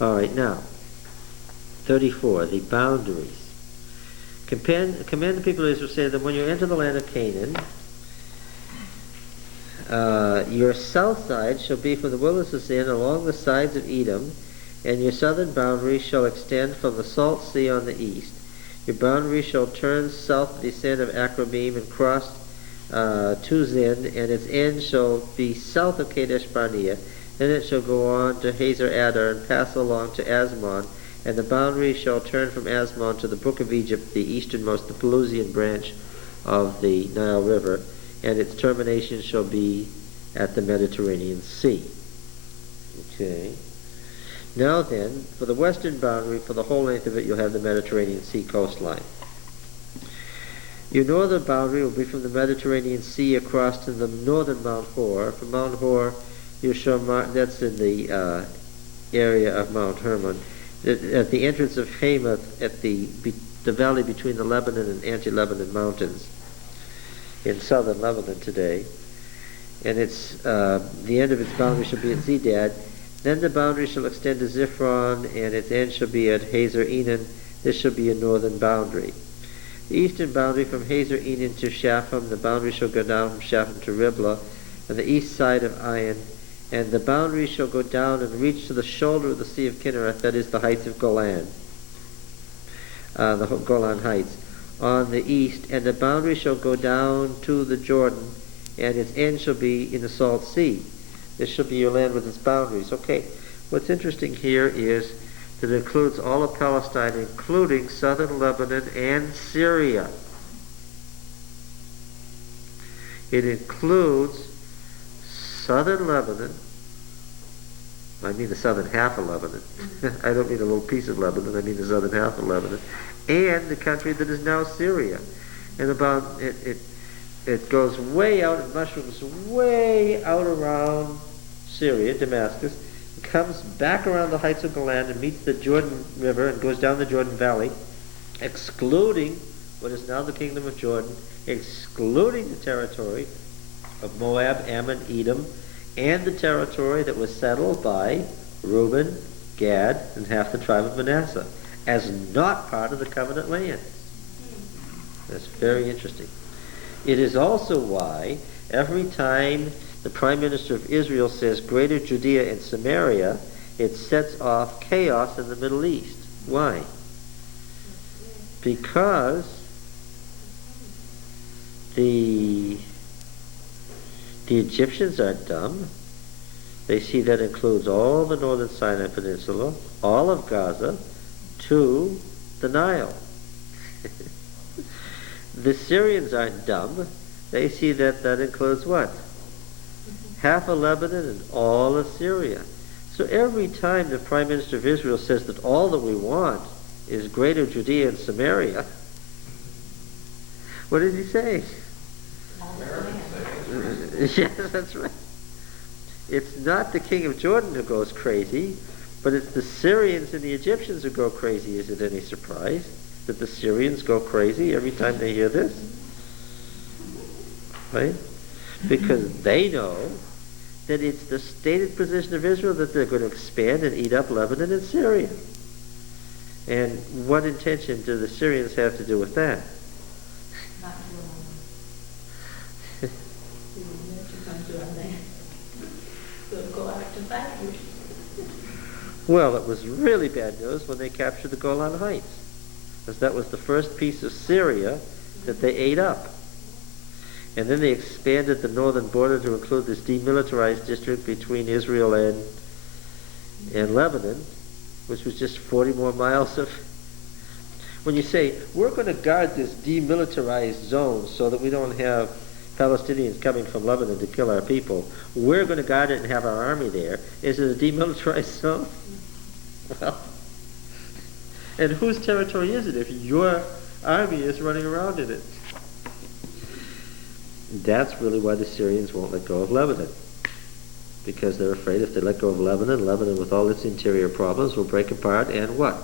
All right, now, 34, the boundaries. Command the people of Israel, say that when you enter the land of Canaan, your south side shall be from the wilderness of Zin along the sides of Edom, and your southern boundary shall extend from the salt sea on the east. Your boundary shall turn south to the ascent of Akrabim and cross to Zin, and its end shall be south of Kadesh Barnea. Then it shall go on to Hazer Adar and pass along to Asmon, and the boundary shall turn from Asmon to the brook of Egypt, the easternmost, the Pelusian branch of the Nile River, and its termination shall be at the Mediterranean Sea. Okay. Now then, for the western boundary, for the whole length of it, you'll have the Mediterranean Sea coastline. Your northern boundary will be from the Mediterranean Sea across to the northern Mount Hor. From Mount Hor, you shall mark, that's in the area of Mount Hermon, at the entrance of Hamath, at the valley between the Lebanon and Anti-Lebanon mountains in southern Lebanon today. And its the end of its boundary shall be at Zedad. Then the boundary shall extend to Ziphron, and its end shall be at Hazer Enan. This shall be a northern boundary. The eastern boundary from Hazer Enan to Shapham, the boundary shall go down from Shapham to Riblah, on the east side of Ayin, and the boundary shall go down and reach to the shoulder of the Sea of Kinnereth, that is the heights of Golan, the Golan Heights, on the east, and the boundary shall go down to the Jordan, and its end shall be in the Salt Sea. This shall be your land with its boundaries. Okay, what's interesting here is that it includes all of Palestine, including southern Lebanon and Syria. It includes southern Lebanon, I mean the southern half of Lebanon. I don't mean a little piece of Lebanon, I mean the southern half of Lebanon, and the country that is now Syria. And about it goes way out, it mushrooms way out around Syria, Damascus, comes back around the heights of Golan and meets the Jordan River and goes down the Jordan Valley, excluding what is now the Kingdom of Jordan, excluding the territory of Moab, Ammon, Edom, and the territory that was settled by Reuben, Gad, and half the tribe of Manasseh, as not part of the covenant land. That's very interesting. It is also why every time the Prime Minister of Israel says Greater Judea and Samaria, it sets off chaos in the Middle East. Why? Because the Egyptians aren't dumb. They see that includes all the northern Sinai Peninsula, all of Gaza, to the Nile. The Syrians aren't dumb. They see that that includes what? Half of Lebanon and all of Syria. So every time the Prime Minister of Israel says that all that we want is Greater Judea and Samaria, what does he say? Yes, that's right. It's not the king of Jordan who goes crazy, but it's the Syrians and the Egyptians who go crazy. Is it any surprise that the Syrians go crazy every time they hear this? Right? Because they know that it's the stated position of Israel that they're going to expand and eat up Lebanon and Syria. And what intention do the Syrians have to do with that? Not to come to our land. We'll go out to fight you. Well, it was really bad news when they captured the Golan Heights, because that was the first piece of Syria that they ate up. And then they expanded the northern border to include this demilitarized district between Israel and Lebanon, which was just 40 more miles of... When you say, we're going to guard this demilitarized zone so that we don't have Palestinians coming from Lebanon to kill our people, we're going to guard it and have our army there. Is it a demilitarized zone? Well, and whose territory is it if your army is running around in it? That's really why the Syrians won't let go of Lebanon. because they're afraid if they let go of Lebanon, Lebanon with all its interior problems will break apart, and what?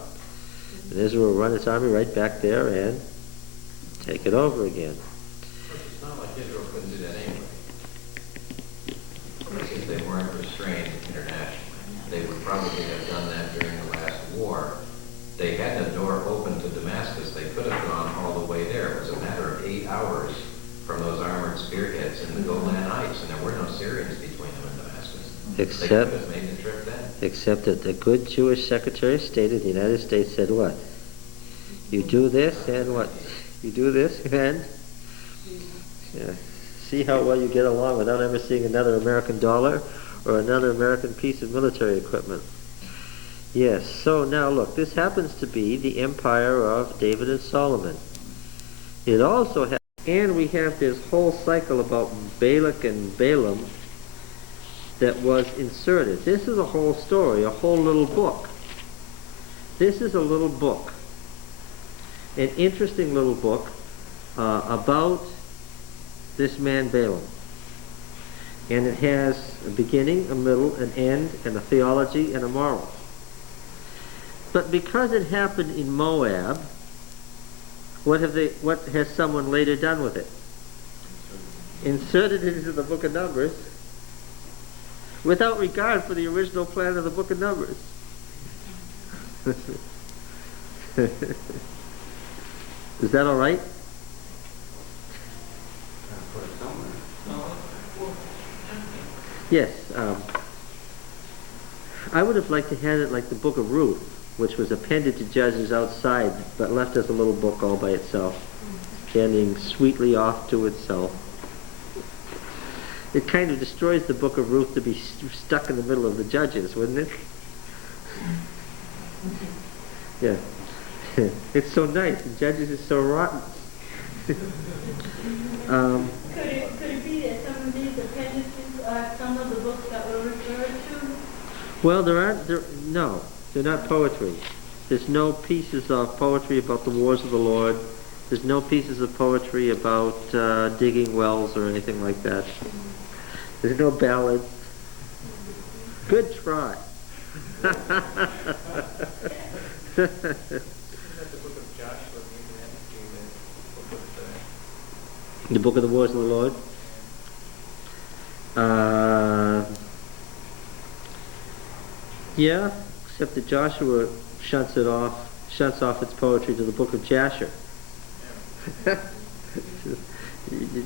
And Israel will run its army right back there and take it over again. It's not like Israel couldn't do that anyway. If they weren't restrained internationally, they would probably have done that during the last war. They had the door open to Damascus. They could have gone all the way there. It was a matter of 8 hours from those armored spearheads in the Golan Heights, and there were no Syrians between them and Damascus. They could have made the trip then. Except that the good Jewish Secretary of State of the United States said what? You do this and what? You do this and see how well you get along without ever seeing another American dollar or another American piece of military equipment. Yes, so now look, this happens to be the empire of David and Solomon. It also has, and we have this whole cycle about Balak and Balaam that was inserted. This is a whole story, a whole little book. This is a little book, an interesting little book about this man Balaam. And it has a beginning, a middle, an end, and a theology and a moral. But because it happened in Moab, what has someone later done with it? Inserted it into the book of Numbers without regard for the original plan of the book of Numbers. Is that all right? Yes. I would have liked to have it like the book of Ruth, which was appended to Judges outside, but left as a little book all by itself, standing sweetly off to itself. It kind of destroys the book of Ruth to be stuck in the middle of the Judges, wouldn't it? Yeah. It's so nice. The Judges is so rotten. Could it be that some of these appendices are some of the books that were referred to? Well, no, they're not poetry. There's no pieces of poetry about the wars of the Lord. There's no pieces of poetry about digging wells or anything like that. There's no ballads. Good try. The book of the wars of the Lord? Yeah, except that Joshua shuts off its poetry to the book of Jasher.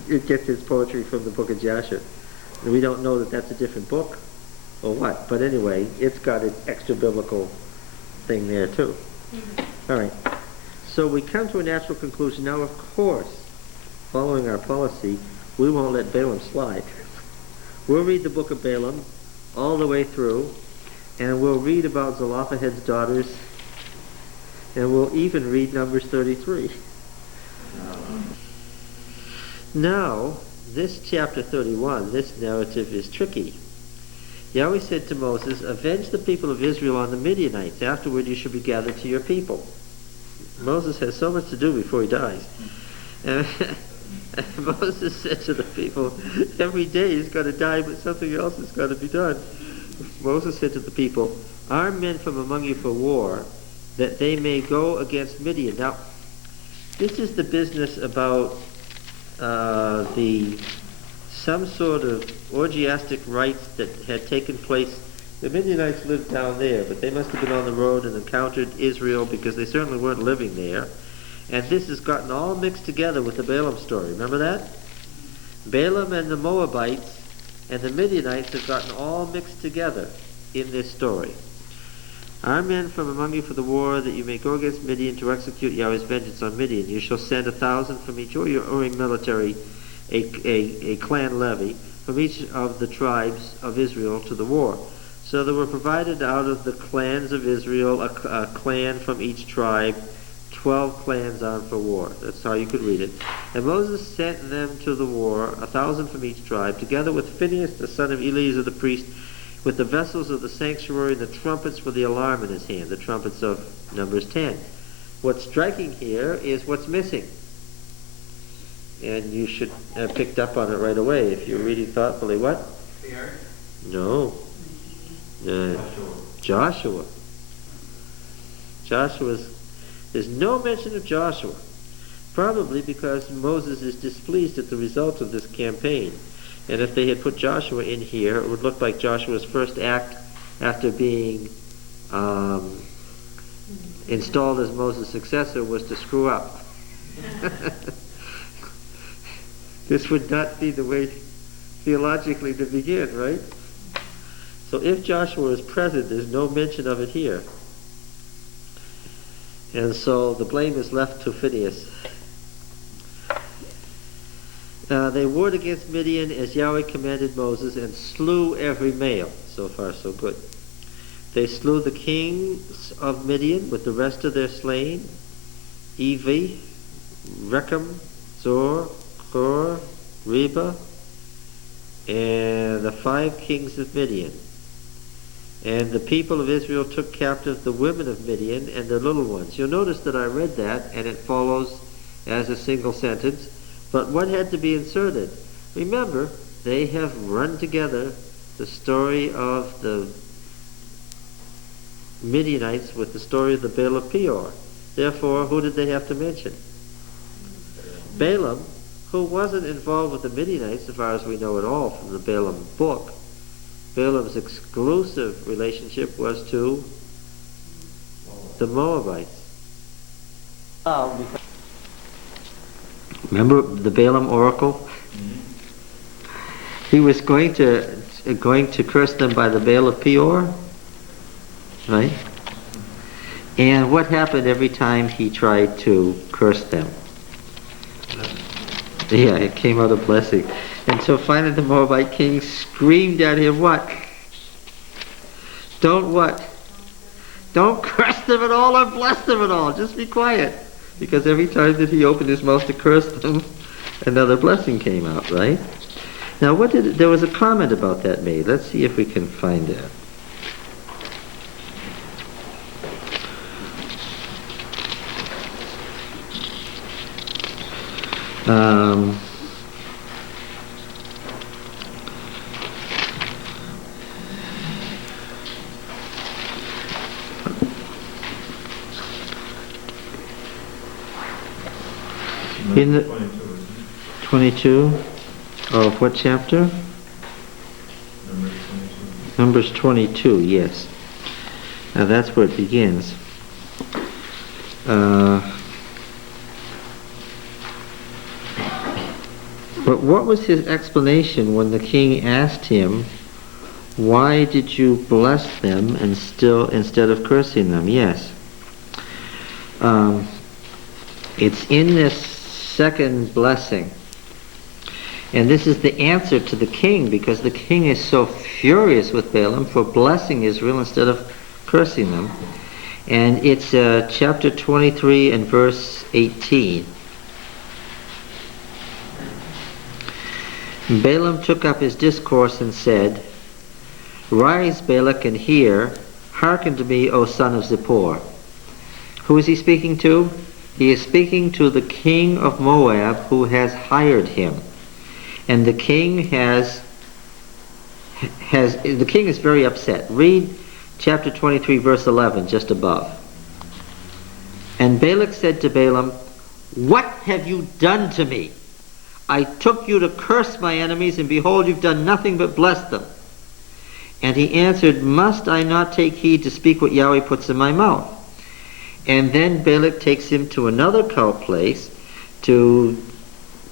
It gets its poetry from the book of Jasher. And we don't know that that's a different book or what. But anyway, it's got its extra biblical thing there too. All right. So we come to a natural conclusion. Now, of course, following our policy, we won't let Balaam slide. We'll read the book of Balaam all the way through, and we'll read about Zelophehad's daughters, and we'll even read Numbers 33. Now, this chapter 31, this narrative is tricky. Yahweh said to Moses, "Avenge the people of Israel on the Midianites. Afterward you shall be gathered to your people." Moses has so much to do before he dies. And Moses said to the people, every day he's going to die, but something else has got to be done. Moses said to the people, "Arm men from among you for war, that they may go against Midian." Now, this is the business about some sort of orgiastic rites that had taken place. The Midianites lived down there, but they must have been on the road and encountered Israel, because they certainly weren't living there. And this has gotten all mixed together with the Balaam story. Remember that? Balaam and the Moabites and the Midianites have gotten all mixed together in this story. "Arm men from among you for the war, that you may go against Midian to execute Yahweh's vengeance on Midian. You shall send 1,000 from each or military, a clan levy, from each of the tribes of Israel to the war." So there were provided out of the clans of Israel a clan from each tribe, 12 clans armed for war. That's how you could read it. "And Moses sent them to the war, 1,000 from each tribe, together with Phinehas the son of Eleazar the priest, with the vessels of the sanctuary and the trumpets for the alarm in his hand," the trumpets of Numbers 10. What's striking here is what's missing. And you should have picked up on it right away if you're reading thoughtfully. What? The ark? No. Joshua. There's no mention of Joshua. Probably because Moses is displeased at the result of this campaign. And if they had put Joshua in here, it would look like Joshua's first act after being installed as Moses' successor was to screw up. This would not be the way theologically to begin, right? So if Joshua is present, there's no mention of it here. And so the blame is left to Phinehas. They warred against Midian as Yahweh commanded Moses and slew every male. So far, so good. They slew the kings of Midian with the rest of their slain, Evi, Rechem, Zor, Hor, Reba, and the 5 kings of Midian. And the people of Israel took captive the women of Midian and their little ones. You'll notice that I read that and it follows as a single sentence. But what had to be inserted? Remember, they have run together the story of the Midianites with the story of the Baal of Peor. Therefore, who did they have to mention? Balaam, who wasn't involved with the Midianites, as far as we know at all from the Balaam book. Balaam's exclusive relationship was to the Moabites. Remember the Balaam oracle? He was going to curse them by the Baal of Peor, right? And what happened every time he tried to curse them? Yeah, it came out a blessing. And so finally the Moabite king screamed at him, what? Don't what? Don't curse them at all or bless them at all. Just be quiet. Because every time that he opened his mouth to curse them, another blessing came out, right? Now, there was a comment about that made. Let's see if we can find that. In the 22 of what chapter? Numbers 22, yes. Now that's where it begins. But what was his explanation when the king asked him, why did you bless them instead of cursing them? Yes. It's in this second blessing. And this is the answer to the king, because the king is so furious with Balaam for blessing Israel instead of cursing them. And it's chapter 23 and verse 18. Balaam took up his discourse and said, Rise, Balak, and hear, hearken to me, O son of Zippor. Who is he speaking to? He is speaking to the king of Moab who has hired him. And the king the king is very upset. Read chapter 23 verse 11 just above. And Balak said to Balaam, What have you done to me? I took you to curse my enemies, and behold, you've done nothing but bless them. And he answered, Must I not take heed to speak what Yahweh puts in my mouth? And then Balak takes him to another place to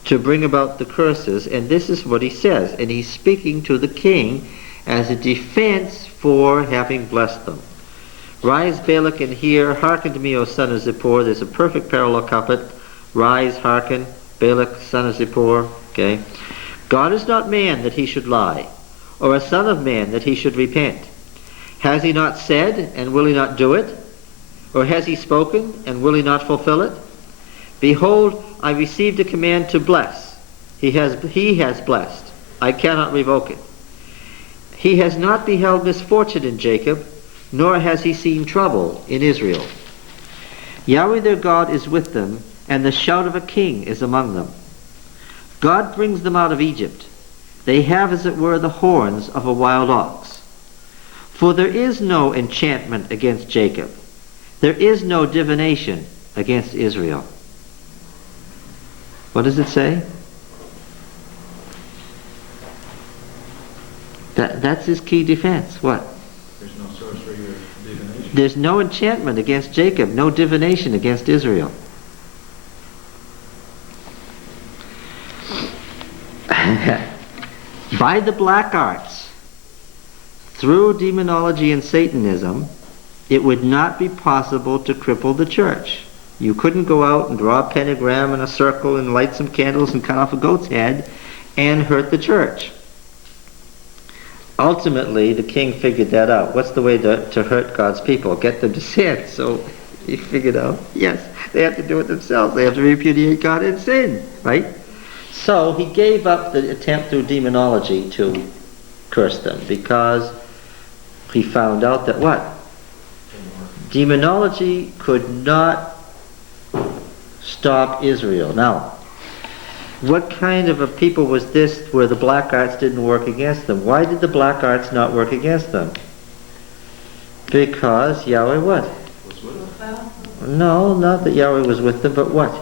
bring about the curses, and this is what he says. And he's speaking to the king as a defense for having blessed them. Rise, Balak, and hear, hearken to me, O son of Zippor. There's a perfect parallel couplet. Rise, hearken, Balak, son of Zippor. Okay. God is not man that he should lie, or a son of man that he should repent. Has he not said, and will he not do it? Or has he spoken, and will he not fulfill it? Behold, I received a command to bless. He has blessed. I cannot revoke it. He has not beheld misfortune in Jacob, nor has he seen trouble in Israel. Yahweh their God is with them, and the shout of a king is among them. God brings them out of Egypt. They have, as it were, the horns of a wild ox. For there is no enchantment against Jacob. There is no divination against Israel. What does it say? That's his key defense. What? There's no sorcery or divination. There's no enchantment against Jacob, no divination against Israel. By the black arts, through demonology and Satanism, it would not be possible to cripple the church. You couldn't go out and draw a pentagram and a circle and light some candles and cut off a goat's head and hurt the church. Ultimately, the king figured that out. What's the way to hurt God's people? Get them to sin. So he figured out, yes, they have to do it themselves. They have to repudiate God and sin, right? So he gave up the attempt through demonology to curse them because he found out that what? Demonology could not stop Israel. Now, what kind of a people was this where the black arts didn't work against them? Why did the black arts not work against them? Because Yahweh what? Was with them. No, not that Yahweh was with them, but what?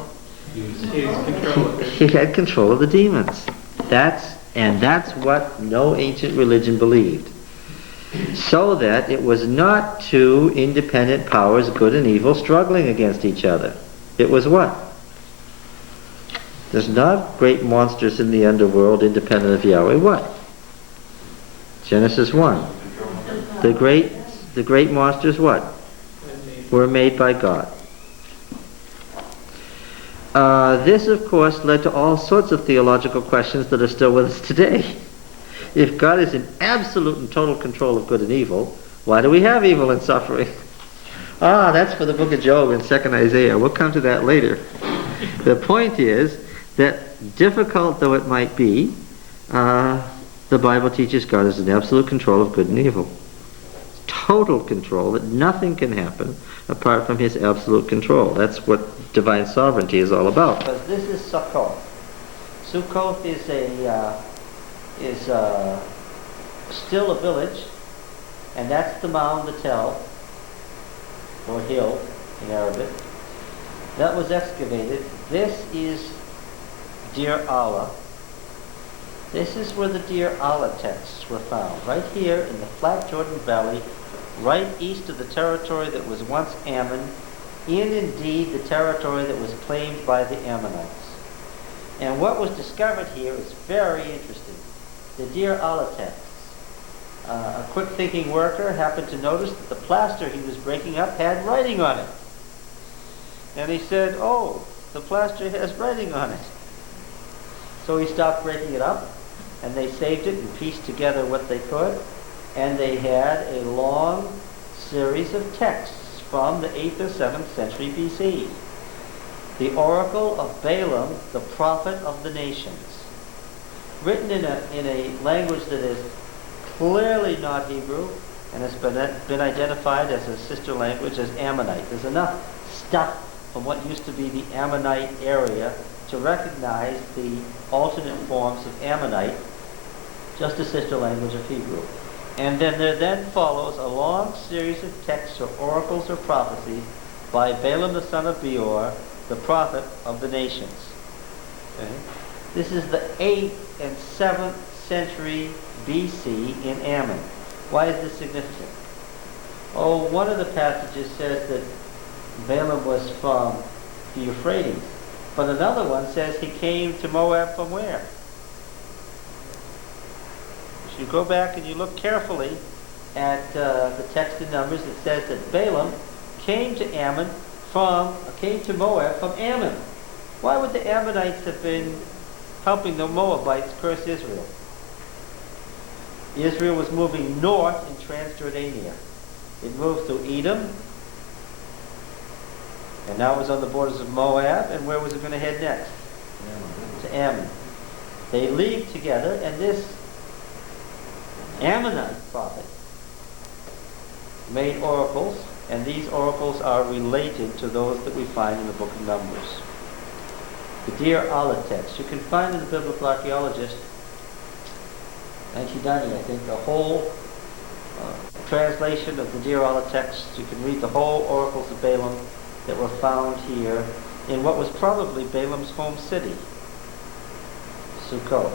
He had control of the demons. That's what no ancient religion believed. So that it was not two independent powers, good and evil, struggling against each other. It was what? There's not great monsters in the underworld independent of Yahweh. What? Genesis 1. The great monsters what? Were made by God. This, of course, led to all sorts of theological questions that are still with us today. If God is in absolute and total control of good and evil, why do we have evil and suffering? That's for the book of Job and 2nd Isaiah. We'll come to that later. The point is that, difficult though it might be, the Bible teaches God is in absolute control of good and evil. Total control, that nothing can happen apart from his absolute control. That's what divine sovereignty is all about. Because this is Sukkoth. Sukkoth is still a village, and that's the mound, the tell, or hill in Arabic. That was excavated. This is Deir Alla. This is where the Deir Alla texts were found, right here in the flat Jordan Valley, right east of the territory that was once Ammon, in indeed the territory that was claimed by the Ammonites. And what was discovered here is very interesting. The Deir Alla texts. A quick thinking worker happened to notice that the plaster he was breaking up had writing on it. And he said, oh, the plaster has writing on it. So he stopped breaking it up, and they saved it and pieced together what they could, and they had a long series of texts from the 8th or 7th century BC. The Oracle of Balaam, the prophet of the nations. Written in a language that is clearly not Hebrew, and has been identified as a sister language as Ammonite. There's enough stuff from what used to be the Ammonite area to recognize the alternate forms of Ammonite, just a sister language of Hebrew. And then there follows a long series of texts or oracles or prophecies by Balaam the son of Beor, the prophet of the nations. Okay? This is the 8th and 7th century BC in Ammon. Why is this significant? Oh, one of the passages says that Balaam was from the Euphrates, but another one says he came to Moab from where? If you go back and you look carefully at the text in Numbers, it says that Balaam came to Moab from Ammon. Why would the Ammonites have been helping the Moabites curse Israel? Israel was moving north in Transjordania. It moved through Edom, and now it was on the borders of Moab, and where was it going to head next? To Ammon. They leagued together, and this Ammonite prophet made oracles, and these oracles are related to those that we find in the book of Numbers. The Deir Alla text. You can find in the Biblical Archaeologist 1990, I think, the whole translation of the Deir Alla text. You can read the whole oracles of Balaam that were found here in what was probably Balaam's home city, Sukkot.